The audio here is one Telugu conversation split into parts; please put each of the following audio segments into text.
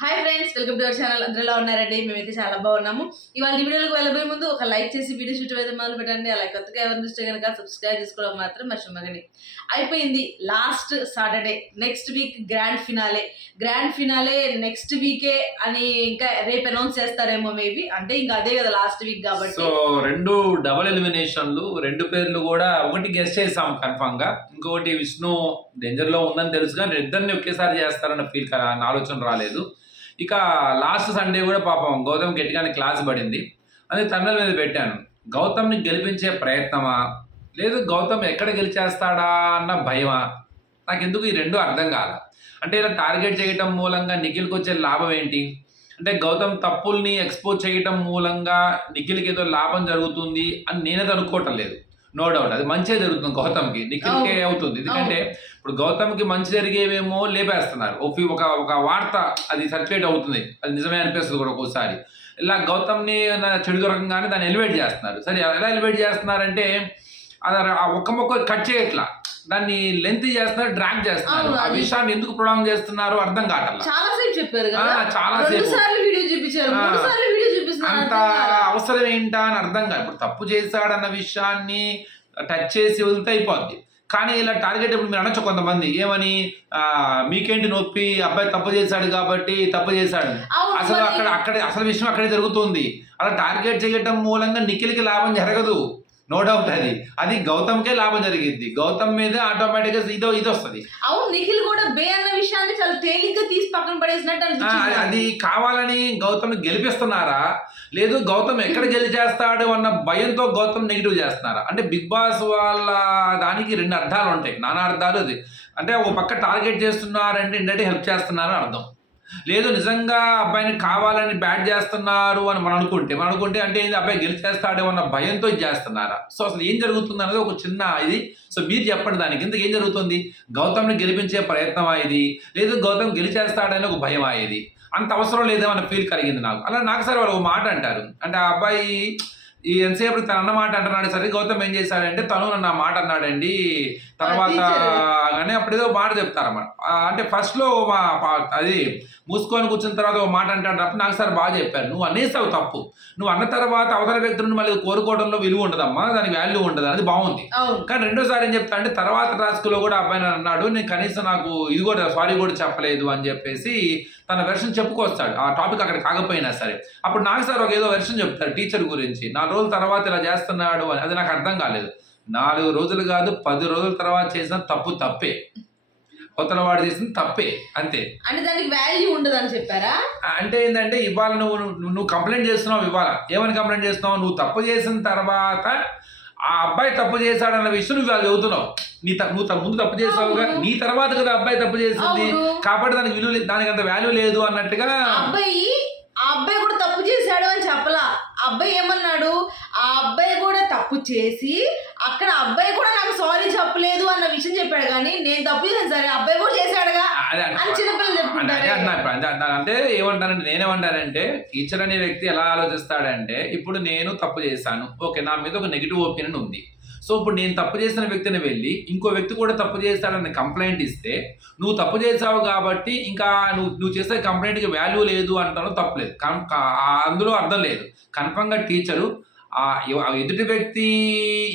Hi friends welcome to our channel అందరిలో ఉన్నారండి? మేమైతే చాలా బాగున్నాము. ఇవాళ వీడియోలకు వెళ్ళబోయే ముందు ఒక లైక్ చేసి వీడియో షూట్ అయితే మొదలు పెట్టండి. అలా కొత్తగా ఎవరిని చూస్తే కనుక సబ్స్క్రైబ్ చేసుకోవడం మాత్రం మర్చిపోకండి. అయిపోయింది last Saturday next week grand finale grand finale next వీకే అని ఇంకా రేపు అనౌన్స్ చేస్తారేమో మేబీ అంటే ఇంకా అదే కదా లాస్ట్ వీక్ కాబట్టి. సో రెండు డబుల్ ఎలిమినేషన్లు రెండు పేర్లు కూడా ఒకటి గెస్ట్ చేసాం కన్ఫామ్గా. ఇంకొకటి విష్ణు డేంజర్లో ఉందని తెలుసు కానీ ఇద్దరిని ఒకేసారి చేస్తారన్న ఫీల్ ఆలోచన రాలేదు. ఇక లాస్ట్ సండే కూడా పాపం గౌతమ్ గట్టిగానే క్లాస్ పడింది. అది తమిళ మీద పెట్టాను. గౌతమ్ని గెలిపించే ప్రయత్నమా? లేదు గౌతమ్ ఎక్కడ గెలిచేస్తాడా అన్న భయమా? నాకు ఎందుకు ఈ రెండు అర్థం కాల. అంటే ఇలా టార్గెట్ చేయటం మూలంగా నిఖిల్కి వచ్చే లాభం ఏంటి? అంటే గౌతమ్ తప్పుల్ని ఎక్స్పోజ్ చేయటం మూలంగా నిఖిల్కి ఏదో లాభం జరుగుతుంది అని నేనేది అనుకోవటం లేదు. నో డౌట్ అది మంచిగా జరుగుతుంది గౌతమ్కి. నిఖిల్కే అవుతుంది. ఎందుకంటే ఇప్పుడు గౌతమ్కి మంచి జరిగేవేమో లేపేస్తున్నారు. ఒక ఒక ఒక వార్త అది సర్క్యులేట్ అవుతుంది. అది నిజమే అనిపిస్తుంది కూడా ఒక్కోసారి. ఇలా గౌతమ్ని చెడు రకంగానే దాన్ని ఎలివేట్ చేస్తున్నారు. సరే ఎలా ఎలివేట్ చేస్తున్నారంటే అది ఆ ఒక్క మొక్క కట్ చేయట్లా. దాన్ని లెంత్ చేస్తున్నారు డ్రాగ్ చేస్తున్నారు. ఆ విషయాన్ని ఎందుకు ప్రొలాంగ్ చేస్తున్నారు అర్థం కావట్లా. చాలా సేపు చెప్పారు చాలా సేపు. వీడియో చూపించారు అంత. అవసరం ఏంటా అని అర్థం కాదు. ఇప్పుడు తప్పు చేశాడన్న విషయాన్ని టచ్ చేసి వదిలితే అయిపోద్ది. కానీ ఇలా టార్గెట్ ఇప్పుడు మీరు అనొచ్చు కొంతమంది. ఏమని? ఆ, మీకేంటి నొప్పి? అబ్బాయి తప్పు చేశాడు కాబట్టి తప్పు చేశాడు. అసలు అక్కడ అక్కడే అసలు విషయం అక్కడే జరుగుతుంది. అలా టార్గెట్ చేయటం మూలంగా నిఖిల్కి లాభం జరగదు. నో డౌట్ అది. అది గౌతమ్కే లాభం జరిగింది. గౌతమ్ మీద ఆటోమేటిక్గా ఇదో ఇది వస్తుంది అవును నిఖిల్ కూడా బే అన్న విషయాన్ని చాలా తేలిగ్గా తీసి పక్కన పడేసినట్టు అది- కావాలని గౌతమ్ గెలిపిస్తున్నారా? లేదు గౌతమ్ ఎక్కడ గెలిచేస్తాడు అన్న భయంతో గౌతమ్ నెగిటివ్ చేస్తున్నారా? అంటే బిగ్ బాస్ వాళ్ళ దానికి రెండు అర్థాలు ఉంటాయి. నానా అర్థాలు అది. అంటే ఒక పక్క టార్గెట్ చేస్తున్నారంటే ఏంటంటే హెల్ప్ చేస్తున్నారని అర్థం. లేదు నిజంగా అబ్బాయిని కావాలని బ్యాట్ చేస్తున్నారు అని మనం అనుకుంటే మనం అనుకుంటే అంటే ఏంది అబ్బాయి గెలిచేస్తాడు అన్న భయంతో చేస్తున్నారా? సో అసలు ఏం జరుగుతుంది అనేది ఒక చిన్న ఇది. సో మీరు చెప్పండి దానికి కింద ఏం జరుగుతుంది? గౌతమ్ని గెలిపించే ప్రయత్నమా ఇది? లేదు గౌతమ్ గెలిచేస్తాడని ఒక భయం ఇది? అంత అవసరం లేదేమో అన్న ఫీల్ కలిగింది నాకు. అలా నాకు సరే వాళ్ళు ఒక మాట అంటారు. అంటే ఆ అబ్బాయి ఈ ఎంతసేపు తన అన్న మాట అంటున్నాడు సరే గౌతమ్ ఏం చేశాడంటే తను నన్ను మాట అన్నాడండి తర్వాత teacher. అని అప్పుడు ఏదో మాట చెప్తారన్నమాట. అంటే ఫస్ట్లో మా అది మూసుకొని కూర్చున్న తర్వాత ఒక మాట అంటాడు అప్పుడు నాకు సార్ బాగా చెప్పారు. నువ్వు అనేసావు తప్పు. నువ్వు అన్న తర్వాత అవతల వ్యక్తి నుండి మళ్ళీ కోరుకోవడంలో విలువ ఉండదమ్మా దానికి వాల్యూ ఉండదు. అది బాగుంది. కానీ రెండోసారి ఏం చెప్తా అంటే తర్వాత టాస్క్లో కూడా అబ్బాయి అన్నాడు నేను కనీసం నాకు ఇది కూడా సారీ కూడా చెప్పలేదు అని చెప్పేసి తన వెర్షన్ చెప్పుకొస్తాడు. ఆ టాపిక్ అక్కడ కాకపోయినా సరే. అప్పుడు నాకు సార్ ఒక ఏదో వెర్షన్ చెప్తారు టీచర్ గురించి. నాలుగు రోజుల తర్వాత ఇలా చేస్తున్నాడు అని. అది నాకు అర్థం కాలేదు. నాలుగు రోజులు కాదు పది రోజుల తర్వాత చేసిన తప్పు తప్పే. అవతల వాడు చేసిన తప్పే అంతే. అంటే దానికి వాల్యూ ఉండదు అని చెప్పారా? అంటే ఏంటంటే ఇవాళ నువ్వు నువ్వు కంప్లైంట్ చేస్తున్నావు ఇవాళ. ఏమని కంప్లైంట్ చేస్తున్నావు? నువ్వు తప్పు చేసిన తర్వాత ఆ అబ్బాయి తప్పు చేశాడన్న విషయం నువ్వు ఇవాళ చదువుతున్నావు. నీ నువ్వు ముందు తప్పు చేసావుగా. అవును. నీ తర్వాత కదా అబ్బాయి తప్పు చేసింది. కాబట్టి దానికి విలువ లేదు దానికి అంత వాల్యూ లేదు అన్నట్టుగా అబ్బాయి ఆ అబ్బాయి కూడా తప్పు చేశాడు అని చెప్పలా. అబ్బాయి ఏమన్నాడు? ఆ అబ్బాయి కూడా తప్పు చేసి అక్కడ అబ్బాయి కూడా నాకు సారీ చెప్పలేదు అన్న విషయం చెప్పాడు కానీ నేను తప్పు చేశాను సరే. అబ్బాయి కూడా చేశాడుగా. అని చిన్నపిల్లలు అంటే చెప్పుకుంటారు అంటే ఏమంటానంటే నేనేమంటానంటే టీచర్ అనే వ్యక్తి ఎలా ఆలోచిస్తాడంటే ఇప్పుడు నేను తప్పు చేశాను. ఓకే నా మీద ఒక నెగిటివ్ ఒపీనియన్ ఉంది. సో ఇప్పుడు నేను తప్పు చేసిన వ్యక్తిని వెళ్ళి ఇంకో వ్యక్తి కూడా తప్పు చేస్తాడని కంప్లైంట్ ఇస్తే నువ్వు తప్పు చేసావు కాబట్టి ఇంకా నువ్వు నువ్వు చేసే కంప్లైంట్కి వాల్యూ లేదు అంటాను తప్పలేదు అందులో అర్థం లేదు. కన్ఫర్మ్గా టీచరు ఆ ఎదుటి వ్యక్తి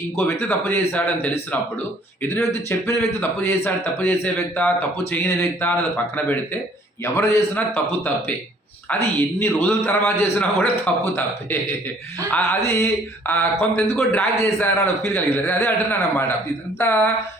ఇంకో వ్యక్తి తప్పు చేశాడని తెలిసినప్పుడు ఎదుటి వ్యక్తి చెప్పిన వ్యక్తి తప్పు చేశాడు తప్పు చేసే వ్యక్త తప్పు చేయని వ్యక్త అనేది పక్కన పెడితే ఎవరు చేసినా తప్పు తప్పే. అది ఎన్ని రోజుల తర్వాత చేసినా కూడా తప్పు తప్పే. అది కొంత ఎందుకో డ్రాగ్ చేశారు అని ఫీల్ కలిగింది. అదే అంటున్నాను అనమాట ఇదంతా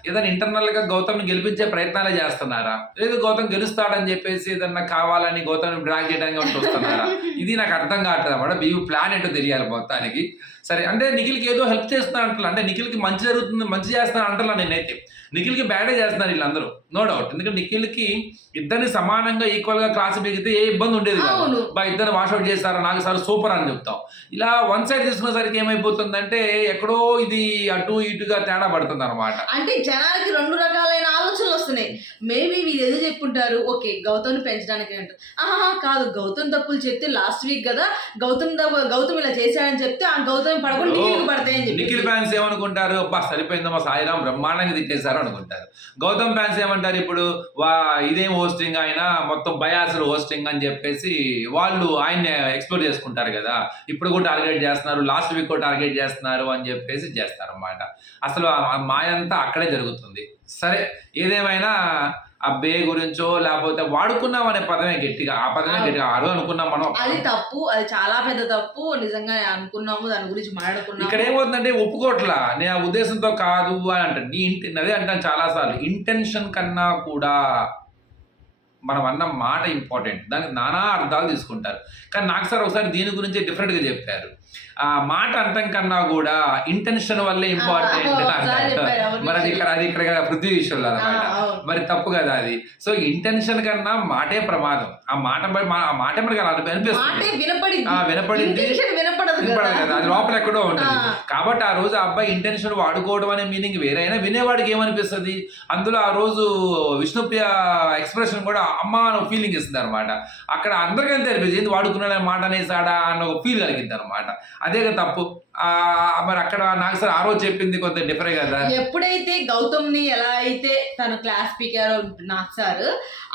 ఏదైనా ఇంటర్నల్గా గౌతమ్ని గెలిపించే ప్రయత్నాలే చేస్తున్నారా? లేదు గౌతమ్ గెలుస్తాడని చెప్పేసి ఏదన్నా కావాలని గౌతమ్ని డ్రాగ్ చేయడానికి ఏమన్నా చూస్తున్నారా? ఇది నాకు అర్థం కావట్లేదు అనమాట మీ ప్లాన్ ఏంటో తెలియాలి మొత్తానికి. సరే అంటే నిఖిల్కి ఏదో హెల్ప్ చేస్తున్నా అంటున్నా. అంటే నిఖిల్కి మంచి జరుగుతుంది మంచి చేస్తాను అంటున్నా నేనైతే. నిఖిల్కి బ్యాడే చేస్తున్నారు వీళ్ళందరూ. నో డౌట్ ఎందుకంటే నిఖిల్కి ఇద్దరిని సమానంగా ఈక్వల్గా క్లాస్ పెరిగితే ఏ ఇబ్బంది ఉండేది కాదు. బా ఇద్దరు వాషౌట్ చేస్తారా నాకు సార్ సూపర్ అని చెప్తాం. ఇలా వన్ సైడ్ తీసుకునేసరికి ఏమైపోతుందంటే ఎక్కడో ఇది అటు ఇటుగా తేడా పడుతుంది అనమాట అంటే జనాలకి రెండు రకాలైన వస్తున్నాయి. మేబీ వీళ్ళు ఏదో చెప్పుంటారు ఓకే గౌతమ్ని పెంచడానికి అంటారు. ఆహా కాదు గౌతమ్ తప్పులు చెప్తే లాస్ట్ వీక్ కదా గౌతమ్ గౌతమ్ ఇలా చేశాడని చెప్తే ఆ గౌతమ్ పడకుండా నిఖిల్ ఫ్యాన్స్ ఏమనుకుంటారు? అబ్బా సరిపోయిందమ్మా సాయిరామ్ బ్రహ్మాండంగా తిట్టేశారు అనుకుంటారు. గౌతమ్ ఫ్యాన్స్ ఏమంటారు ఇప్పుడు? వా ఇదేం హోస్టింగ్ ఆయన మొత్తం బయాసులు హోస్టింగ్ అని చెప్పేసి వాళ్ళు ఆయన ఎక్స్ప్లోర్ చేసుకుంటారు కదా. ఇప్పుడు కూడా టార్గెట్ చేస్తున్నారు లాస్ట్ వీక్ కూడా టార్గెట్ చేస్తున్నారు అని చెప్పేసి చేస్తారు అన్నమాట అసలు మాయంతా అక్కడే జరుగుతుంది. సరే ఏదేమైనా ఆ బే గురించో లేకపోతే వాడుకున్నాం అనే పదమే గట్టిగా. ఆ పదమే గట్టిగా. ఆరు అనుకున్నాం మనం. అది తప్పు. అది చాలా పెద్ద తప్పు. నిజంగా అనుకున్నాము. దాని గురించి మాట్లాడుకున్నాము. ఇక్కడ ఏమవుతుందంటే ఒప్పుకోట్లా. నేను ఆ ఉద్దేశంతో కాదు అని అంటాను. నీ ఇంటి అదే అంటాను చాలా సార్లు ఇంటెన్షన్ కన్నా కూడా మనం అన్న మాట ఇంపార్టెంట్ దానికి నానా అర్థాలు తీసుకుంటారు. కానీ నాకు సార్ ఒకసారి దీని గురించి డిఫరెంట్గా చెప్పారు. ఆ మాట అంతం కన్నా కూడా ఇంటెన్షన్ వల్లే ఇంపార్టెంట్. మరి అది ఇక్కడ అది ఇక్కడ పృథ్వీ విషయంలో అనమాట. మరి తప్పు కదా అది. సో ఇంటెన్షన్ కన్నా మాటే ప్రమాదం. ఆ మాట ఆ మాటే మనకి అలా అనిపిస్తుంది. వినపడింది వినపడింది. కదా. అది లోపల ఎక్కడో ఉంటుంది. కాబట్టి ఆ రోజు ఆ అబ్బాయి ఇంటెన్షన్ వాడుకోవడం అనే మీనింగ్ వేరైనా వినేవాడికి ఏమనిపిస్తుంది? అందులో ఆ రోజు విష్ణుప్రియ ఎక్స్ప్రెషన్ కూడా అమ్మ అనే ఫీలింగ్ ఇస్తుంది అనమాట అక్కడ అందరికంటే అనిపిస్తుంది. ఏంది వాడుకున్నాడే మాట అనేసాడా అన్న ఒక ఫీల్ కలిగింది అనమాట అదే తప్పు. మరి అక్కడ నాకు సార్ ఆ రోజు చెప్పింది కొంత డిఫరెంట్ కదా. ఎప్పుడైతే గౌతమ్ని ఎలా అయితే తన క్లాస్ స్పీకర్ నాకు సార్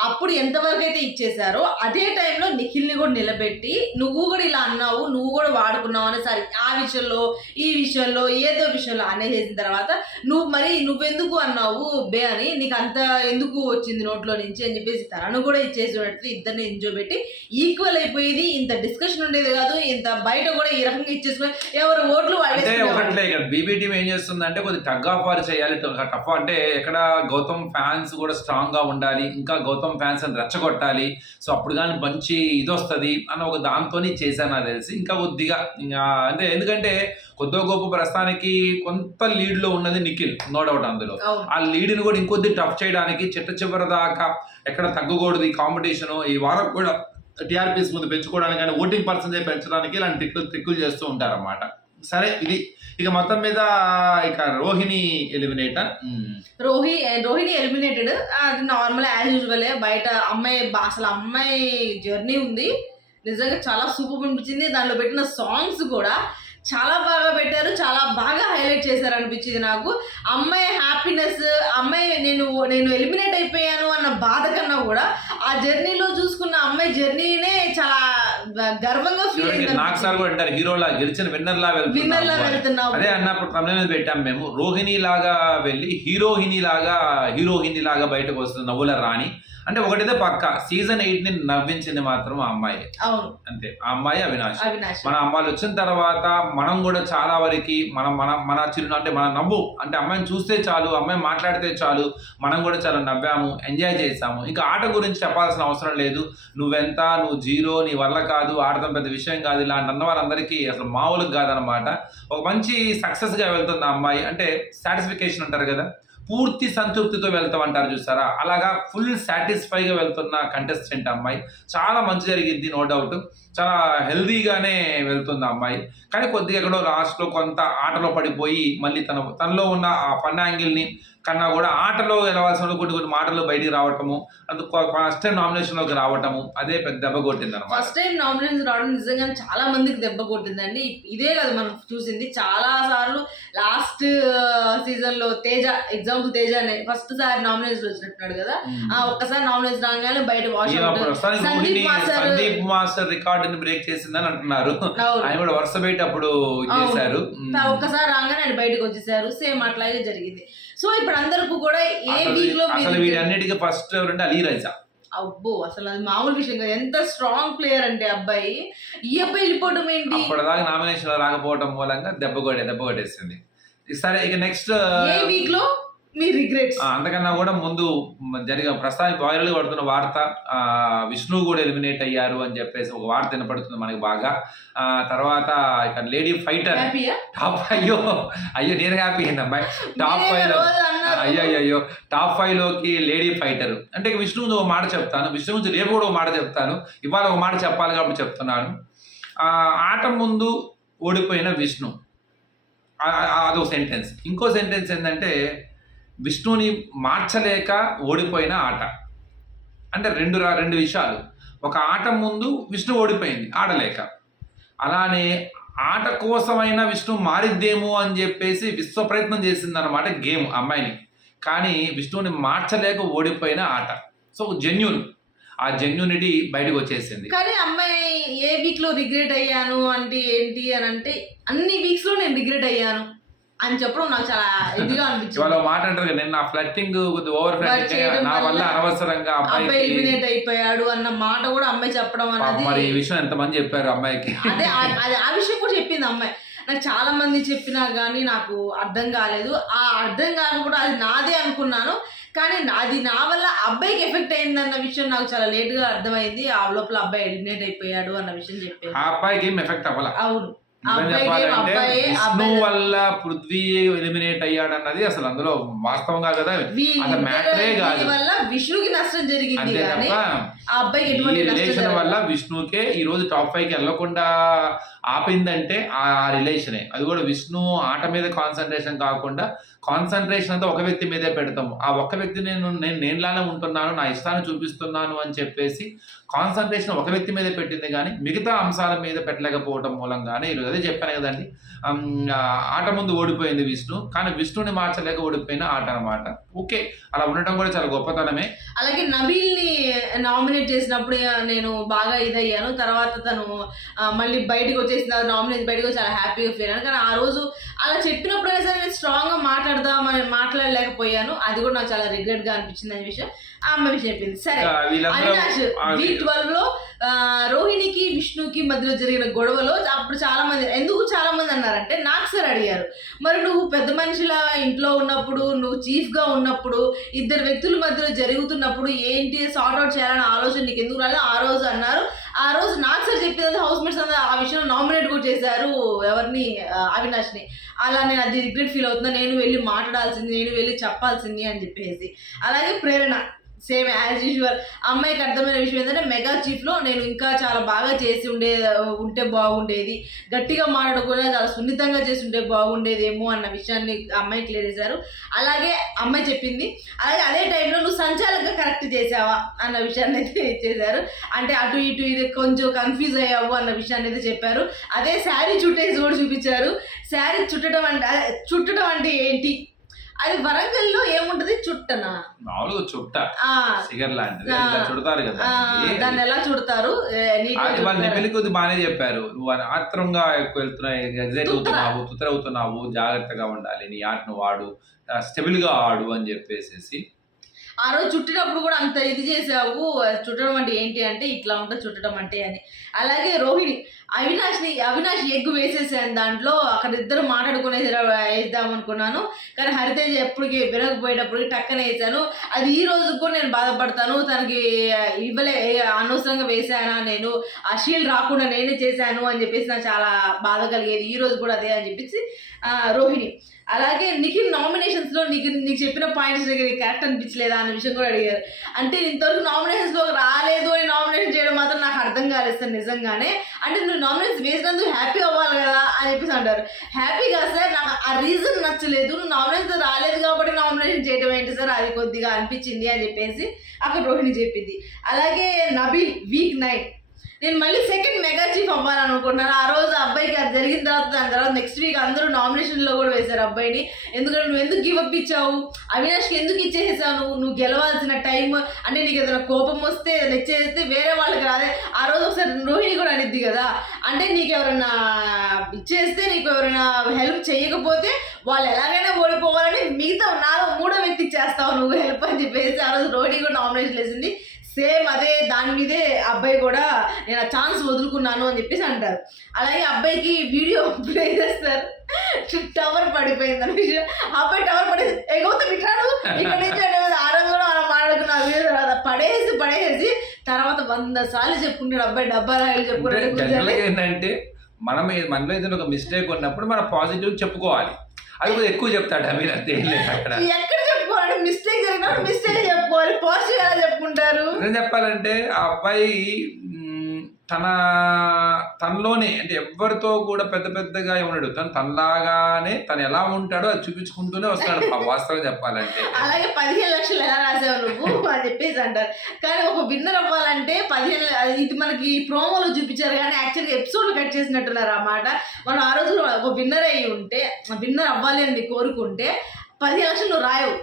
అప్పుడు ఎంతవరకు అయితే ఇచ్చేసారో అదే టైంలో నిఖిల్ని కూడా నిలబెట్టి నువ్వు కూడా ఇలా అన్నావు నువ్వు కూడా వాడుకున్నావు అని సరే ఆ విషయంలో ఈ విషయంలో ఏదో విషయంలో అనే చేసిన తర్వాత నువ్వు మరి నువ్వెందుకు అన్నావు బే అని నీకు అంత ఎందుకు వచ్చింది నోట్లో నుంచి అని చెప్పేసి తనను కూడా ఇచ్చేసినట్టు ఇద్దరిని ఎంజాయ్ పెట్టి ఈక్వల్ అయిపోయేది ఇంత డిస్కషన్ ఉండేది కాదు ఇంత బయట కూడా ఈ రకంగా ఇచ్చేసుకుని ఎవరు ఓట్లు అంటే. ఒకట్లే ఇక్కడ బీబీ టీం ఏం చేస్తుందంటే కొద్ది టగ్ ఆఫ్ వార్ చేయాలి టఫ్ అంటే ఎక్కడ గౌతమ్ ఫ్యాన్స్ కూడా స్ట్రాంగ్గా ఉండాలి ఇంకా గౌతమ్ ఫ్యాన్స్ అని రెచ్చగొట్టాలి. సో అప్పుడు కానీ మంచి ఇది వస్తుంది అని ఒక దాంతోనే చేశాను నాకు తెలిసి. ఇంకా కొద్దిగా ఇంకా అంటే ఎందుకంటే కొద్దిగా గొప్ప ప్రస్తుతానికి కొంత లీడ్లో ఉన్నది నిఖిల్ నో డౌట్ అందులో. ఆ లీడ్ని కూడా ఇంకొద్ది టఫ్ చేయడానికి చిట్ట చివరి దాకా ఎక్కడ తగ్గకూడదు ఈ కాంపిటీషన్ ఈ వారం కూడా టీఆర్పీస్ ముందు పెంచుకోవడానికి కానీ ఓటింగ్ పర్సెంటేజ్ పెంచడానికి ఇలాంటి ట్రిక్కులు ట్రిక్కులు చేస్తూ ఉంటారన్నమాట. సరే ఇది ఇక మొత్తం మీద ఇక రోహిణి ఎలిమినేటర్ రోహి రోహిణి ఎలిమినేటెడ్ అది నార్మల్ యాజ్ యూజువల్ బయట అమ్మాయి అసలు అమ్మాయి జర్నీ ఉంది. నిజంగా చాలా సూపర్ అనిపించింది. దాంట్లో పెట్టిన సాంగ్స్ కూడా చాలా బాగా పెట్టారు. చాలా బాగా హైలైట్ చేశారు అనిపించింది నాకు. అమ్మాయి హ్యాపీనెస్ అమ్మాయి నేను నేను ఎలిమినేట్ అయిపోయాను అన్న బాధ కన్నా కూడా ఆ జర్నీలో చూసుకున్న అమ్మాయి జర్నీనే చాలా గర్వంగా ఫీల్ చూడండి నాకు సార్ అయింది కూడా అంటారు హీరోలా గెలిచిన విన్నర్ లా విన్నర్ లా. వెళ్తున్నావు. అదే అన్నప్పుడు తమిళ పెట్టాం మేము. రోహిణి లాగా వెళ్ళి హీరోహిని లాగా హీరోహిని లాగా బయటకు వస్తుంది నవ్వుల రాణి. అంటే ఒకటిదే పక్క. సీజన్ ఎయిట్ని నవ్వించింది మాత్రం ఆ అమ్మాయి. అవును. అంతే. ఆ అమ్మాయి అవినాష్. అవినాష్. మన అమ్మాయిలు వచ్చిన తర్వాత మనం కూడా చాలా వరకు మనం మన మన చిరున అంటే మన నవ్వు. అంటే అమ్మాయిని చూస్తే చాలు అమ్మాయి మాట్లాడితే చాలు మనం కూడా చాలా నవ్వాము ఎంజాయ్ చేసాము ఇంకా ఆట గురించి చెప్పాల్సిన అవసరం లేదు. నువ్వెంత నువ్వు జీరో నీ వల్ల కాదు ఆడటం పెద్ద విషయం కాదు ఇలాంటి అన్న వాళ్ళందరికీ అసలు మామూలుగా కాదనమాట ఒక మంచి సక్సెస్గా వెళ్తుంది ఆ అమ్మాయి. అంటే సాటిస్ఫికేషన్ అంటారు కదా. పూర్తి సంతృప్తితో వెళ్తామంటారు చూసారా? అలాగా ఫుల్ సాటిస్ఫైగా వెళ్తున్న కంటెస్టెంట్ అమ్మాయి. చాలా మంచి జరిగింది నో డౌట్ చాలా హెల్దీగానే వెళ్తుంది అమ్మాయి. కానీ కొద్దిగా ఎక్కడో లాస్ట్లో కొంత ఆటలో పడిపోయి మళ్ళీ తన తనలో ఉన్న ఆ ఫన్ యాంగిల్ని కన్నా కూడా ఆటలో వెళ్ళవలసిన కొన్ని కొన్ని మాటలు బయటికి రావటము అందుకు ఫస్ట్ టైం నామినేషన్లోకి రావటము అదే పెద్ద దెబ్బ కొట్టింది అనమాట ఫస్ట్ టైం నామినేషన్ రావడం నిజంగా చాలా మందికి దెబ్బ కొట్టిందండి. ఇదే కదా మనం చూసింది. చాలా సార్లు లాస్ట్ సీజన్లో తేజ ఎగ్జాంపుల్ తేజ అనే ఫస్ట్ సారి నామినేషన్ వచ్చినట్టున్నాడు కదా. ఆ ఒక్కసారి నామినేషన్ రాగానే బయట వాష్ సందీప్ మాస్టర్ మాస్టర్ రికార్డుని బ్రేక్ చేసిందని అంటున్నారు. ఆయన కూడా వరుస పెట్టి అప్పుడు చేశారు. ఒక్కసారి రాగానే ఆయన బయటకు వచ్చేసారు. సేమ్ అట్లాగే జరిగింది. సో ఇప్పుడు అందరికి కూడా ఏ వీక్లో అసలు వీటన్నిటికీ ఫస్ట్ ఎవరంటే అలీ రైజా. అబ్బో అసలు అది మామూలు విషయం కాదు. ఎంత స్ట్రాంగ్ ప్లేయర్ అంటే అబ్బాయి. ఈ అబ్బాయి వెళ్ళిపోవడం ఏంటి? అప్పటిదాకా నామినేషన్ రాకపోవడం మూలంగా దెబ్బ కొట్టే దెబ్బ కొట్టేసింది. సరే ఇక నెక్స్ట్ ఏ వీక్లో? మీ రిగ్రెట్స్ అంతకన్నా కూడా ముందు జరిగిన ప్రస్తుతానికి వైరల్ పడుతున్న వార్త విష్ణు కూడా ఎలిమినేట్ అయ్యారు అని చెప్పేసి ఒక వార్త వినపడుతుంది మనకి బాగా. ఆ, తర్వాత ఇక లేడీ ఫైటర్ టాప్ అయ్యో అయ్యో నేను హ్యాపీ అమ్మాయి టాప్ ఫైవ్. అయ్యో అయ్యో టాప్ ఫైవ్లోకి లేడీ ఫైటర్ అంటే విష్ణు గురించి ఒక మాట చెప్తాను. విష్ణు గురించి రేపు కూడా ఒక మాట చెప్తాను. ఇవాళ ఒక మాట చెప్పాలి కాబట్టి చెప్తున్నాను. ఆ, ఆట ముందు ఓడిపోయిన విష్ణు. అదొక సెంటెన్స్ ఇంకో సెంటెన్స్ ఏంటంటే విష్ణుని మార్చలేక ఓడిపోయిన ఆట. అంటే రెండు రెండు విషయాలు. ఒక ఆట ముందు విష్ణు ఓడిపోయింది ఆడలేక. అలానే ఆట కోసమైనా విష్ణు మారిద్దేమో అని చెప్పేసి విశ్వ ప్రయత్నం చేసిందనమాట గేమ్ అమ్మాయిని. కానీ విష్ణువుని మార్చలేక ఓడిపోయిన ఆట. So genuine. ఆ జెన్యునిటీ బయటకు వచ్చేసింది. కానీ అమ్మాయి ఏ వీక్లో రిగ్రెట్ అయ్యాను అంటే ఏంటి అని అంటే అన్ని వీక్స్లో నేను రిగ్రెట్ అయ్యాను. అని చెప్పడం నాకు చాలా ఇదిగా అనిపించింది. ఒక మాట అంటారు నేను నా ఫ్లట్టింగ్ ఓవర్ నా వల్ల అనవసరంగా అబ్బాయి ఎలిమినేట్ అయిపోయాడు అన్న మాట కూడా అమ్మాయి చెప్పడం పాపం అన్నది మరి ఈ విషయం ఎంతమంది చెప్పారు అమ్మాయికి? అదే అది ఆ విషయం కూడా చెప్పింది అమ్మాయి. నాకు చాలా మంది చెప్పినా కానీ నాకు అర్థం కాలేదు. ఆ అర్థం కాక కూడా అది నాదే అనుకున్నాను. కానీ అది నా వల్ల అబ్బాయికి ఎఫెక్ట్ అయిందన్న విషయం నాకు చాలా లేట్గా అర్థమైంది. ఆ లోపల అబ్బాయి ఎలిమినేట్ అయిపోయాడు అన్న విషయం చెప్పాను ఆ అబ్బాయికి ఏం ఎఫెక్ట్ అవ్వాల? అవును. చెప్పాలంటే విష్ణు వల్ల పృథ్వీ ఎలిమినేట్ అయ్యాడు అన్నది అసలు అందులో వాస్తవంగా కదా అసలు ఏ కాదు. విష్ణుకి నష్టం జరిగింది ఈ రిలేషన్. వల్ల విష్ణుకే ఈ రోజు టాప్ ఫైవ్కి వెళ్ళకుండా ఆపిందంటే ఆ రిలేషనే అది కూడా విష్ణు ఆట మీద కాన్సన్ట్రేషన్ కాకుండా కాన్సన్ట్రేషన్ అంతా ఒక వ్యక్తి మీదే పెడతాము ఆ ఒక్క వ్యక్తి నేను నేను నేనులానే ఉంటున్నాను నా ఇష్టాన్ని చూపిస్తున్నాను అని చెప్పేసి కాన్సన్ట్రేషన్ ఒక వ్యక్తి మీదే పెట్టింది కానీ మిగతా అంశాల మీద పెట్టలేకపోవడం మూలంగానే ఈరోజు అదే చెప్పాను కదండి. ఆట ముందు ఓడిపోయింది విష్ణు కానీ విష్ణుని మార్చలేక ఓడిపోయిన ఆట అనమాట ఓకే అలా ఉండటం కూడా చాలా గొప్పతనమే. అలాగే నబీల్ని నామినేట్ చేసినప్పుడు నేను బాగా ఇదయ్యాను. తర్వాత తను మళ్ళీ బయటకు వచ్చేసిన నామినేట్ బయటకు వచ్చి చాలా హ్యాపీగా ఫీల్ అయ్యాను. కానీ ఆ రోజు అలా చెప్పినప్పుడైనా సరే నేను స్ట్రాంగ్గా మాట్లాడదామని మాట్లాడలేకపోయాను. అది కూడా నాకు చాలా రిగ్రెట్గా అనిపించింది అనే విషయం. ఆ అమ్మాయి చెప్పింది సరే. అవినాష్ వీక్ ట్వెల్వ్లో రోహిణికి విష్ణుకి మధ్యలో జరిగిన గొడవలో అప్పుడు చాలా మంది ఎందుకు చాలా మంది అన్నారంటే నాకు సార్ అడిగారు. మరి నువ్వు పెద్ద మనుషుల ఇంట్లో ఉన్నప్పుడు నువ్వు చీఫ్గా ఉన్నప్పుడు ఇద్దరు వ్యక్తుల మధ్యలో జరుగుతున్నప్పుడు ఏంటి సార్ట్ అవుట్ చేయాలనే ఆలోచన నీకు ఎందుకు రాలేదు ఆ రోజు అన్నారు. ఆ రోజు నాకు సార్ చెప్పేది హౌస్ మేట్స్ అంతా ఆ విషయంలో నామినేట్ కూడా చేశారు ఎవరిని అవినాష్ని. అలా నేను అది రిగ్రెట్ ఫీల్ అవుతున్నా నేను వెళ్ళి మాట్లాడాల్సింది నేను వెళ్ళి చెప్పాల్సింది అని చెప్పేసి. అలాగే ప్రేరణ. సేమ్ యాజ్ యూజువల్ అమ్మాయికి అర్థమైన విషయం ఏంటంటే మెగా చీఫ్లో నేను ఇంకా చాలా బాగా చేసి ఉండే ఉంటే బాగుండేది. గట్టిగా మాట్లాడకుండా చాలా సున్నితంగా చేసి ఉంటే బాగుండేదేమో అన్న విషయాన్ని అమ్మాయి క్లియర్ చేశారు. అలాగే అమ్మాయి చెప్పింది అలాగే అదే టైంలో నువ్వు సంచాలకంగా కరెక్ట్ చేసావా అన్న విషయాన్ని అయితే చేశారు అంటే అటు ఇటు ఇది కొంచెం కన్ఫ్యూజ్ అయ్యావు అన్న విషయాన్ని అయితే చెప్పారు. అదే శారీ చుట్టేసి కూడా చూపించారు. శారీ చుట్టడం అంటే చుట్టడం అంటే ఏంటి? అది వరంగల్లో ఏముంటది? చుట్టనా? మామూలుగా చుట్ట. సిగర్ లాంటిది. ఇలా చుడతారు కదా? దాన్ని ఎలా చుడతారు? వాళ్ళ. నిమిలి కొద్ది బాగానే చెప్పారు. నువ్వు ఆత్రంగా ఎక్కువ వెళ్తున్నావు ఎగ్జైట్. అవుతున్నావు తుత్తర అవుతున్నావు జాగ్రత్తగా ఉండాలి. నీ ఆటను వాడు స్టెబుల్గా ఆడు అని చెప్పేసి ఆ రోజు చుట్టినప్పుడు కూడా అంత ఇది చేసావు. చుట్టడం అంటే ఏంటి అంటే ఇట్లా ఉంటుంది చుట్టడం అంటే అని. అలాగే రోహిణి అవినాష్ని అవినాష్ ఎగ్గు వేసేసాను దాంట్లో. అక్కడ ఇద్దరు మాట్లాడుకునేసి వేద్దాం అనుకున్నాను. కానీ హరితేజ్ ఎప్పటికి విరగపోయేటప్పటికి టక్కన వేసాను అది ఈ రోజు కూడా నేను బాధపడతాను. తనకి ఇవ్వలే అనవసరంగా వేసానా నేను ఆ షీల్డ్ రాకుండా నేనే చేశాను అని చెప్పేసి నాకు చాలా బాధ కలిగేది. ఈ రోజు కూడా అదే అని చెప్పేసి రోహిణి. అలాగే నిఖిల్ నామినేషన్స్లో నీకు నీకు చెప్పిన పాయింట్స్ దగ్గర కరెక్ట్ అనిపించలేదా అనే విషయం కూడా అడిగారు. అంటే ఇంతవరకు నామినేషన్స్లో రాలేదు అని నామినేషన్ చేయడం మాత్రం నాకు అర్థం కాలేదు సార్ నిజంగానే. అంటే నువ్వు నామినేషన్స్ వేసినందుకు హ్యాపీ అవ్వాలి కదా అని చెప్పేసి అంటారు. హ్యాపీ కాదు సార్ నాకు ఆ రీజన్ నచ్చలేదు. నువ్వు నామినేషన్ రాలేదు కాబట్టి నామినేషన్ చేయడం ఏంటి సార్? అది కొద్దిగా అనిపించింది అని చెప్పేసి అక్కడ రోహిణి చెప్పింది. అలాగే నబీల్ వీక్ నైట్ నేను మళ్ళీ సెకండ్ మెగా చీఫ్ అవ్వాలనుకుంటున్నాను. ఆ రోజు అబ్బాయికి అది జరిగిన తర్వాత దాని తర్వాత నెక్స్ట్ వీక్ అందరూ నామినేషన్లో కూడా వేశారు అబ్బాయిని. ఎందుకంటే నువ్వు ఎందుకు గివ్ అప్ ఇచ్చావు? అవినాష్కి ఎందుకు ఇచ్చేసావు నువ్వు? నువ్వు గెలవాల్సిన టైం అంటే నీకు ఏదైనా కోపం వస్తే ఇచ్చేస్తే వేరే వాళ్ళకి రాదే. ఆ రోజు ఒకసారి రోహిణి కూడా అనిద్ది కదా. అంటే నీకు ఎవరైనా ఇచ్చేస్తే నీకు ఎవరైనా హెల్ప్ చేయకపోతే వాళ్ళు ఎలాగైనా ఓడిపోవాలని మిగతా నాలుగు మూడో వ్యక్తికి చేస్తావు నువ్వు హెల్ప్ అని చెప్పేసి ఆ రోజు రోహిణి కూడా నామినేషన్ వేసింది. సేమ్ అదే దాని మీదే అబ్బాయి కూడా నేను ఆ ఛాన్స్ వదులుకున్నాను అని చెప్పేసి అంటారు. అలాగే అబ్బాయికి వీడియో ప్లే చేస్తారు టవర్ పడిపోయింది అనే అబ్బాయి టవర్ పడేసి ఎగవుతా ఇట్లాడు ఇక్కడ నుంచి ఆ రోజు కూడా మనం మాట్లాడుకున్న వీడియో తర్వాత పడేసి పడేసి తర్వాత వంద సార్లు చెప్పుకుంటాడు అబ్బాయి డబ్బా రాయలు చెప్పుకుంటాడు ఏంటంటే మనం మనలో ఏదైనా ఒక మిస్టేక్ ఉన్నప్పుడు మనం పాజిటివ్ చెప్పుకోవాలి. అది కూడా ఎక్కువ చెప్తాడు అమీర్ అంతే ఎక్కడ చెప్పుకోవాలి మిస్టేక్ జరిగినప్పుడు మిస్టేక్ చెప్పుకోవాలి. పాజిటివ్ ఎలా చెప్పుకుంటారు నిజం చెప్పాలంటే ఆ అబ్బాయి తన తనలోనే అంటే ఎవరితో కూడా పెద్ద పెద్దగా ఉన్నాడు తను తనలాగానే తను ఎలా ఉంటాడో అది చూపించుకుంటూనే వస్తాడు వాస్తవం చెప్పాలంటే. అలాగే పదిహేను లక్షలు ఎలా రాసావు నువ్వు? అని చెప్పేసి అంటారు. కానీ ఒక విన్నర్ అవ్వాలంటే పదిహేను ఇది మనకి ప్రోమోలో చూపించారు కానీ యాక్చువల్గా ఎపిసోడ్ కట్ చేసినట్టున్నారు అన్నమాట మనం ఆ రోజు ఒక విన్నర్ అయ్యి ఉంటే విన్నర్ అవ్వాలి అని కోరుకుంటే పదిహేను లక్షలు నువ్వు రాయవు.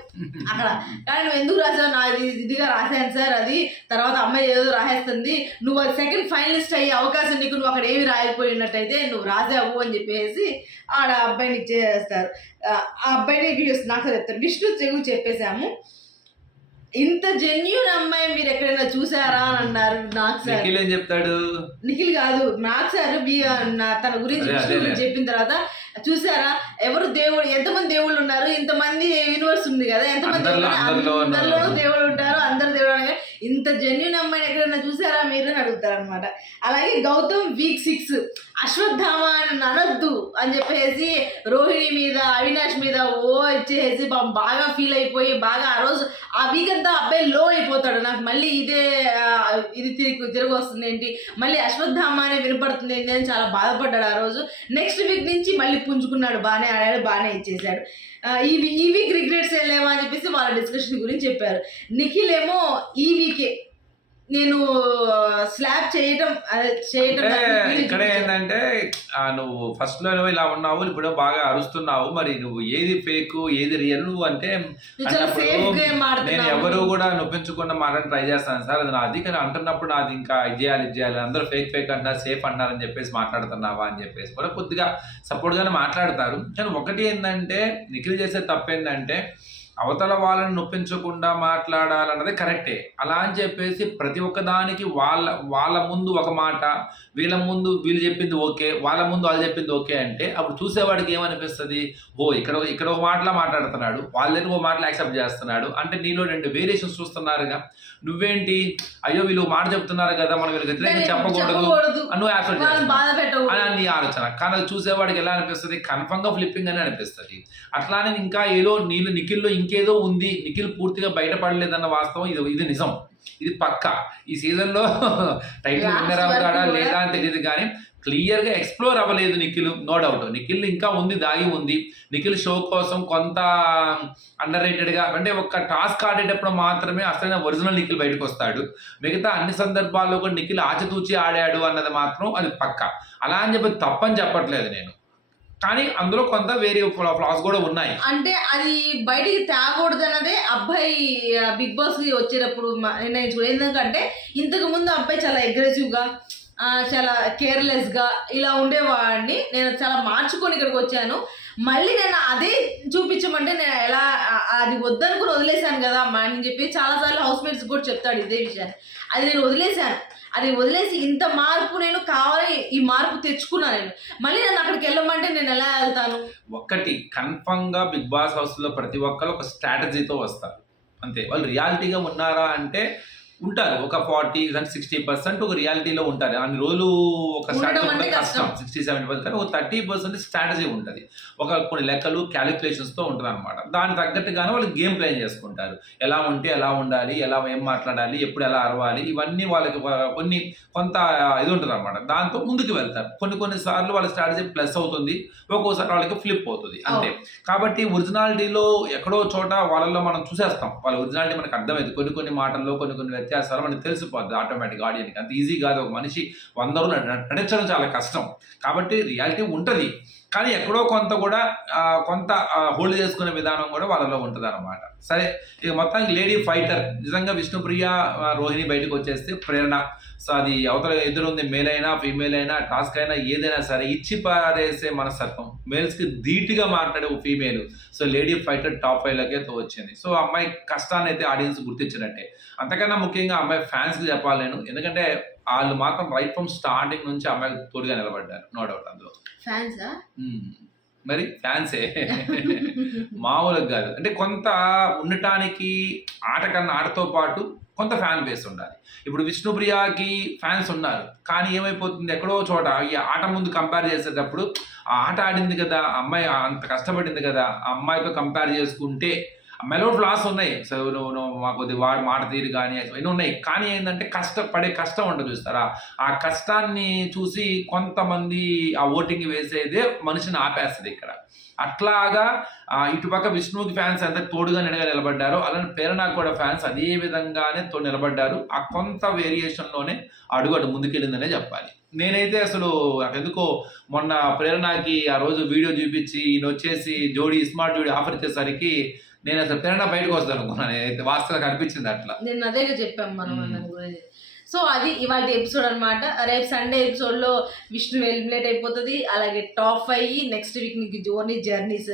అక్కడ. కానీ నువ్వు ఎందుకు రాసావు? నా ఇది ఇదిగా రాశాను సార్ అది. తర్వాత అమ్మాయి ఏదో రాసేస్తుంది. నువ్వు అది సెకండ్ ఫైనలిస్ట్ అయ్యే అవకాశం నీకు నువ్వు అక్కడ ఏమి రాయకపోయినట్టయితే నువ్వు రాసావు అని చెప్పేసి ఆడ అబ్బాయిని ఇచ్చేస్తారు ఆ అబ్బాయిని విష్ణు నాకు చెప్తారు. విష్ణు చెగు చెప్పేశాము. ఇంత జెన్యున్ అమ్మాయి మీరు ఎక్కడైనా చూసారా అని అన్నారు నాకు సార్. నిఖిల్ ఏం చెప్తాడు? నిఖిల్ కాదు నాకు సార్ తన. గురించి చెప్పిన తర్వాత చూసారా? ఎవరు దేవుడు ఎంతమంది దేవుళ్ళు ఉన్నారు? ఇంతమంది యూనివర్స్ ఉంది కదా ఎంతమంది అందరిలో-. అందరిలోనూ దేవుడు ఉంటారు అందరు దేవుడు అనగా ఇంత జెన్యున్ అమ్మాయిని ఎక్కడైనా చూసారా మీరు అని అడుగుతారనమాట అలాగే గౌతమ్ వీక్ సిక్స్ అశ్వత్థామ అని అనొద్దు అని చెప్పేసి రోహిణి మీద అవినాష్ మీద ఓ ఇచ్చేసి బాగా ఫీల్ అయిపోయి బాగా ఆ రోజు ఆ వీక్ అంతా అబ్బాయి లో అయిపోతాడు. నాకు మళ్ళీ ఇదే ఇది తిరిగి తిరిగి వస్తుంది ఏంటి? మళ్ళీ అశ్వత్థామ అనే వినపడుతుంది ఏంటి అని చాలా బాధపడ్డాడు ఆ రోజు. నెక్స్ట్ వీక్ నుంచి మళ్ళీ పుంజుకున్నాడు బాగానే ఆడాడు బాగానే ఇచ్చేసాడు. ఈ వీ- ఈ వీక్ రిగ్రెట్స్ అని చెప్పేసి వాళ్ళ డిస్కషన్ గురించి చెప్పారు. నిఖిల్ ఏమో ఈ వీకే నేను స్లాబ్ చేయటం అదే చేయటం ఇక్కడ. ఏంటంటే ఆ, నువ్వు ఫస్ట్లో ఇలా ఉన్నావు ఇప్పుడు బాగా అరుస్తున్నావు మరి నువ్వు ఏది ఫేక్ ఏది రియల్ నువ్వు అంటే నేను ఎవరు కూడా నొప్పించకుండా మాట్లాడి ట్రై చేస్తాను సార్. అది నాది కానీ అంటున్నప్పుడు నాది ఇంకా ఇది చేయాలి ఇది చేయాలి అందరూ ఫేక్ ఫేక్ అంటున్నారు సేఫ్ అంటున్నారని చెప్పేసి మాట్లాడుతున్నావా అని చెప్పేసి. కూడా కొద్దిగా సపోర్ట్ గానే మాట్లాడతారు. కానీ ఒకటి ఏంటంటే నిఖిల్ చేసే తప్పు ఏంటంటే అవతల వాళ్ళని నొప్పించకుండా మాట్లాడాలన్నది కరెక్టే. అలా అని చెప్పేసి ప్రతి ఒక్క దానికి వాళ్ళ వాళ్ళ ముందు ఒక మాట వీళ్ళ ముందు వీళ్ళు చెప్పింది ఓకే వాళ్ళ ముందు వాళ్ళు చెప్పింది ఓకే అంటే అప్పుడు చూసేవాడికి ఏమనిపిస్తుంది? ఓ ఇక్కడ ఇక్కడ ఒక మాటలా మాట్లాడుతున్నాడు వాళ్ళ దగ్గర ఒక మాటలు యాక్సెప్ట్ చేస్తున్నాడు అంటే నీలో రెండు వేరియేషన్స్ చూస్తున్నారుగా. నువ్వేంటి? అయ్యో వీళ్ళు మాట చెప్తున్నారు కదా మనం వీళ్ళకి వ్యతిరేకంగా చెప్పకూడదు నువ్వు యాక్సెప్ట్ బాధ అని నీ ఆలోచన. కానీ అది చూసేవాడికి ఎలా అనిపిస్తుంది? కన్ఫర్మ్గా ఫ్లిప్పింగ్ అని అనిపిస్తుంది. అట్లానే ఇంకా ఏదో నీళ్ళు నిఖిల్లో ఇంకేదో ఉంది నిఖిల్ పూర్తిగా బయటపడలేదన్న వాస్తవం ఇది ఇది నిజం. ఇది పక్క. ఈ సీజన్లో టైటిల్ విన్నర్ అవుతాడా లేదా అని తెలియదు కానీ క్లియర్గా ఎక్స్ప్లోర్ అవ్వలేదు నిఖిల్ నో డౌట్ నిఖిల్ ఇంకా ఉంది దాగి ఉంది. నిఖిల్ షో కోసం కొంత అండర్ రేటెడ్గా అంటే ఒక టాస్క్ ఆడేటప్పుడు మాత్రమే అసలైన ఒరిజినల్ నిఖిల్ బయటకు వస్తాడు. మిగతా అన్ని సందర్భాల్లో కూడా నిఖిల్ ఆచితూచి ఆడాడు అన్నది మాత్రం అది పక్క. అలా అని చెప్పి తప్పని చెప్పట్లేదు నేను. కానీ అందులో కొంత వేరే ఫ్లాస్ కూడా ఉన్నాయి. అంటే అది బయటికి తేకూడదు అన్నదే అబ్బాయి బిగ్ బాస్ వచ్చేటప్పుడు మ- నిర్ణయించుకో ఎందుకంటే ఇంతకు ముందు అబ్బాయి చాలా అగ్రెసివ్గా చాలా కేర్లెస్గా ఇలా ఉండేవాడిని. నేను చాలా మార్చుకొని ఇక్కడికి వచ్చాను. మళ్ళీ నేను అదే చూపించమంటే నేను ఎలా అది వద్దనుకుని వదిలేశాను కదా అమ్మా అని చెప్పి చాలాసార్లు హౌస్ మేట్స్ కూడా చెప్తాడు ఇదే విషయాన్ని. అది నేను వదిలేశాను. అది వదిలేసి ఇంత మార్పు నేను కావాలి ఈ మార్పు తెచ్చుకున్నాను నేను. మళ్ళీ నన్ను అక్కడికి వెళ్ళమంటే నేను ఎలా వెళ్తాను? ఒక్కటి కన్ఫర్మ్గా బిగ్ బాస్ హౌస్లో ప్రతి ఒక్కరు ఒక స్ట్రాటజీతో వస్తారు. అంతే. వాళ్ళు రియాలిటీగా ఉన్నారా అంటే ఉంటారు. ఒక ఫార్టీ సిక్స్టీ పర్సెంట్ ఒక రియాలిటీలో ఉంటారు. అన్ని రోజులు ఒక స్ట్రాటజీ కష్టం. సిక్స్టీ సెవెంటీ పర్సెంట్ ఒక థర్టీ పర్సెంట్ స్ట్రాటజీ ఉంటుంది. ఒక కొన్ని లెక్కలు క్యాలిక్యులేషన్స్తో ఉంటుంది అనమాట దాని తగ్గట్టుగానే వాళ్ళు గేమ్ ప్లాన్ చేసుకుంటారు. ఎలా ఉంటే ఎలా ఉండాలి ఎలా ఏం మాట్లాడాలి ఎప్పుడు ఎలా అరవాలి ఇవన్నీ వాళ్ళకి కొన్ని కొంత ఇది ఉంటుంది అనమాట దాంతో ముందుకు వెళ్తారు. కొన్ని కొన్ని సార్లు వాళ్ళ స్ట్రాటజీ ప్లస్ అవుతుంది. ఒక్కోసారి వాళ్ళకి ఫ్లిప్ అవుతుంది. అంతే. కాబట్టి ఒరిజినాలిటీలో ఎక్కడో చోట వాళ్ళల్లో మనం చూసేస్తాం. వాళ్ళ ఒరిజినాలిటీ మనకు అర్థమైంది. కొన్ని కొన్ని మాటల్లో కొన్ని కొన్ని వ్యత్యాసాలు మనకు తెలిసిపోద్ది ఆటోమేటిక్ ఆడియన్కి అంత ఈజీ కాదు ఒక మనిషి వంద రోజులు నటించడం చాలా కష్టం. కాబట్టి రియాలిటీ ఉంటుంది. కానీ ఎక్కడో కొంత కూడా కొంత హోల్డ్ చేసుకునే విధానం కూడా వాళ్ళలో ఉంటుంది అనమాట సరే ఇక మొత్తానికి లేడీ ఫైటర్. నిజంగా విష్ణుప్రియ రోహిణి బయటకు వచ్చేస్తే ప్రేరణ. సో అది అవతల ఎదురుంది మేల్ అయినా ఫీమేల్ అయినా టాస్క్ అయినా ఏదైనా సరే ఇచ్చి పారేసే మనస్తత్వం. మేల్స్కి ధీటుగా మాట్లాడే ఒక female so lady fighter top five లకే తో వచ్చింది. సో అమ్మాయి కష్టాన్ని అయితే ఆడియన్స్ గుర్తించినట్టే. అంతకన్నా ముఖ్యంగా అమ్మాయి ఫ్యాన్స్కి చెప్పాలి నేను. ఎందుకంటే వాళ్ళు మాత్రం రైట్ ఫ్రమ్ స్టార్టింగ్ నుంచి అమ్మాయికి తోడుగా నిలబడ్డారు. నో డౌట్ అందులో. ఫ్యాన్సా? మరి ఫ్యాన్సే. మామూలుగా కాదు. అంటే కొంత ఉండటానికి ఆట కన్నా ఆటతో పాటు కొంత ఫ్యాన్ బేస్ ఉండాలి. ఇప్పుడు విష్ణుప్రియకి ఫ్యాన్స్ ఉన్నారు. కానీ ఏమైపోతుంది? ఎక్కడో చోట ఈ ఆట ముందు కంపేర్ చేసేటప్పుడు ఆ ఆట ఆడింది కదా ఆ అమ్మాయి అంత కష్టపడింది కదా ఆ అమ్మాయితో కంపేర్ చేసుకుంటే మెలో ఫ్లాస్ ఉన్నాయి. సో నువ్వు నువ్వు మాకు కొద్ది వాడు మాట తీరు కానీ ఇవన్నీ ఉన్నాయి. కానీ ఏంటంటే కష్టపడే కష్టం ఉంటుంది చూస్తారా? ఆ కష్టాన్ని చూసి కొంతమంది ఆ ఓటింగ్ వేసేదే మనిషిని ఆపేస్తుంది ఇక్కడ. అట్లాగా ఇటుపక్క విష్ణుకి ఫ్యాన్స్ ఎంత తోడుగా నిడగా నిలబడ్డారో అలానే ప్రేరణకు కూడా ఫ్యాన్స్ అదే విధంగానే తో నిలబడ్డారు. ఆ కొంత వేరియేషన్లోనే అడుగు అటు ముందుకెళ్ళిందనే చెప్పాలి. నేనైతే అసలు నాకెందుకో మొన్న ప్రేరణకి ఆ రోజు వీడియో చూపించి ఈయన వచ్చేసి జోడీ స్మార్ట్ జోడీ ఆఫర్ ఇచ్చేసరికి నేను అసలు ప్రేరణ బయటకు వస్తాను అనుకున్నాను నేనైతే వాస్తవంగా అనిపించింది అట్లా. నేను అదేగా చెప్పాం మనం గురించి సో అది ఇవాళ ఎపిసోడ్ అన్నమాట. రేపు సండే ఎపిసోడ్లో విష్ణు ఎలిమినేట్ అయిపోతుంది. అలాగే టాప్ అయ్యి నెక్స్ట్ వీక్ నీకు జోర్నీ జర్నీస్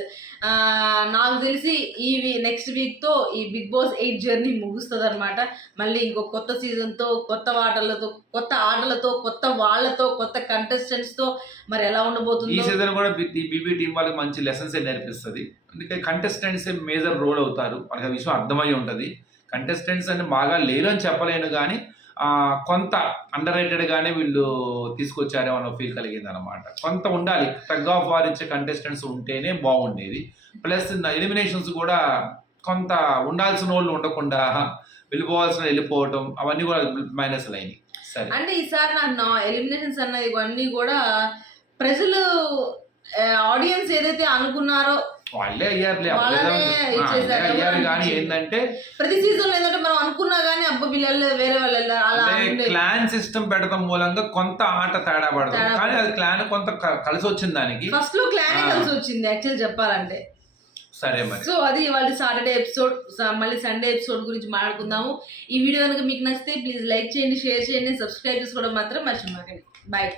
నాకు తెలిసి ఈ నెక్స్ట్ వీక్తో ఈ బిగ్ బాస్ ఎయిట్ జర్నీ ముగుస్తుంది అనమాట మళ్ళీ ఇంకో కొత్త సీజన్తో కొత్త ఆటలతో కొత్త ఆటలతో కొత్త వాళ్ళతో కొత్త కంటెస్టెంట్స్తో మరి ఎలా ఈ ఉండబోతుందో సీజన్ కూడా ఈ బీబీ టీం వాళ్ళకి మంచి లెసన్స్ నేర్పిస్తుంది. అందుకే కంటెస్టెంట్స్ మేజర్ రోల్ అవుతారు. మనకు ఆ విషయం అర్థమై ఉంటుంది. కంటెస్టెంట్స్ అని బాగా లేరు అని చెప్పలేను కానీ కొంత అండర్ రేటెడ్గానే వీళ్ళు తీసుకొచ్చారేమో అన్న ఫీల్ కలిగింది అనమాట కొంత ఉండాలి. టగ్ ఆఫ్ వార్ ఇచ్చే కంటెస్టెంట్స్ ఉంటేనే బాగుండేది. ప్లస్ ఎలిమినేషన్స్ కూడా కొంత ఉండాల్సిన వాళ్ళు ఉండకుండా వెళ్ళిపోవాల్సిన వెళ్ళిపోవటం అవన్నీ కూడా మైనస్ అయినాయి సరే. అంటే ఈసారి నా ఎలిమినేషన్స్ అన్న ఇవన్నీ కూడా ప్రజలు ఆడియన్స్ ఏదైతే అనుకున్నారో వాళ్ళే అయ్యారులే అయ్యారు కానీ? ఏంటంటే ప్రతి సీజన్ ఏంటంటే మనం అనుకున్నా గానీ అబ్బా వీళ్ళు వేరే వాళ్ళు అలా. క్లాన్ సిస్టమ్ పెట్టడం మూలంగా కొంత ఆట తేడా పడదు. తేడా కానీ అది క్లాన్ కొంత కలిసి వచ్చింది దానికి ఫస్ట్లో క్లాన్. కలిసి వచ్చింది యాక్చువల్ చెప్పాలంటే. సరే మరి. సో అది ఇవాళ సాటర్డే ఎపిసోడ్ మళ్ళీ సండే ఎపిసోడ్ గురించి మాట్లాడుకుందాము. ఈ వీడియో కనుక మీకు నచ్చితే ప్లీజ్ లైక్ చేయండి షేర్ చేయండి సబ్స్క్రైబ్ చేసుకోవడం మాత్రం మర్చిపోకండి. బాయ్